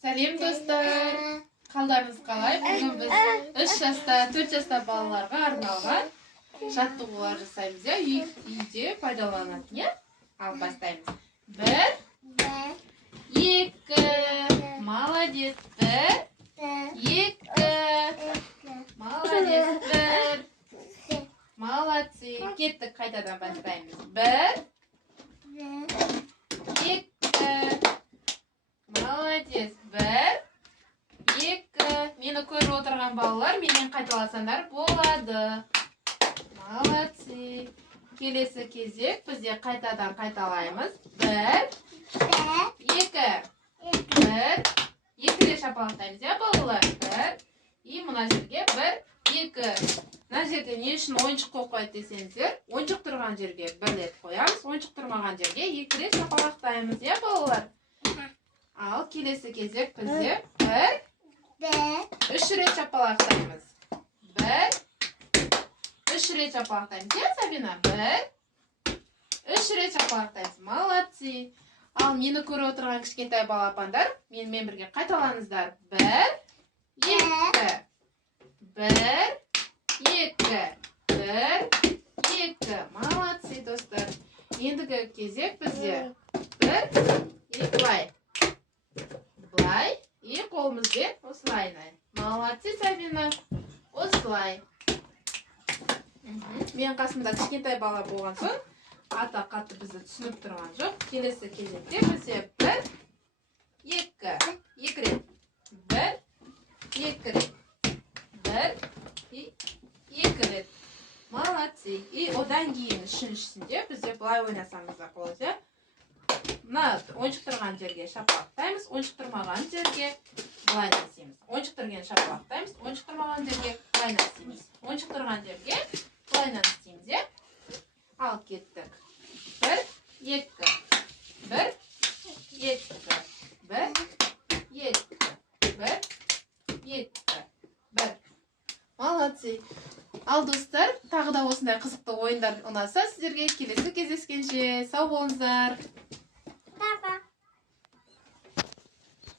Сәлем достар. Қалдарыңыз қалай? Бүгін біз 3 жаста, 4 жаста балаларға арналған жаттығулар жасаймыз. Үйде пайдаланатын, иә? Ал бастаймыз. 1, 2, молодец. 1, 2, молодец. 1, молодцы. Кеттік, қайтадан бастаймыз. 1, 2, молодец. 1, 2. Мені көріп отырған балалар, менен қайталасандар болады. Молодцы. Келесі кезек бізде қайтадан қайталаймыз. 1, 2. 1, 2 шапалақтаймыз, иә балалар? 1. И мына жерге 1, 2. Мына жерде не үшін ойыншық қойып қояды десеңіздер, ойыншық тұрған жерге 1 рет қоямыз, ойыншық тұрмаған жерге 2 рет шапалақтаймыз, иә балалар? Ал келесі кезек бізде 1, 3 рет шапалақтаймыз. 1, 3 рет шапалақтаймыз, иә Сабина? 1, 3 рет шапалақтаймыз. Молодцы. Ал мені көріп отырған кішкентай балапандар, менімен бірге қайталаңыздар. 1, 2. 1, 2. 1, 2. Молодцы, достар. Ендігі кезек бізде 1, 2. Былай. И қолымызбен осылай. Молодцы, Сабина. Осылай. Мен қасымда кішкентай бала болған соң, ата қатты бізді түсініп тұрған жоқ. Келесі кезекте бізде 1, 2. 2 рет. 1, 2 рет. 1, 2 рет. Молодцы. И одан кейін үшіншісінде бізде былай ойнасаңыз да болады. Мына ойыншық тұрған жерге шапалақтаймыз, ойыншық тұрмаған жерге былай істейміз. Ойыншық тұрған шапалақтаймыз, ойыншық тұрмаған жерге былай істейміз. Ойыншық тұрған жерге былай істейміз, е? Ал кеттік. 1, 2. 1, 2. 1, 2. 1, 2. 1. Молодцы. Ал достар, тағы да осындай қызықты ойындар ұнаса, сіздерге келесі кездескенше сау болыңыздар. Папа.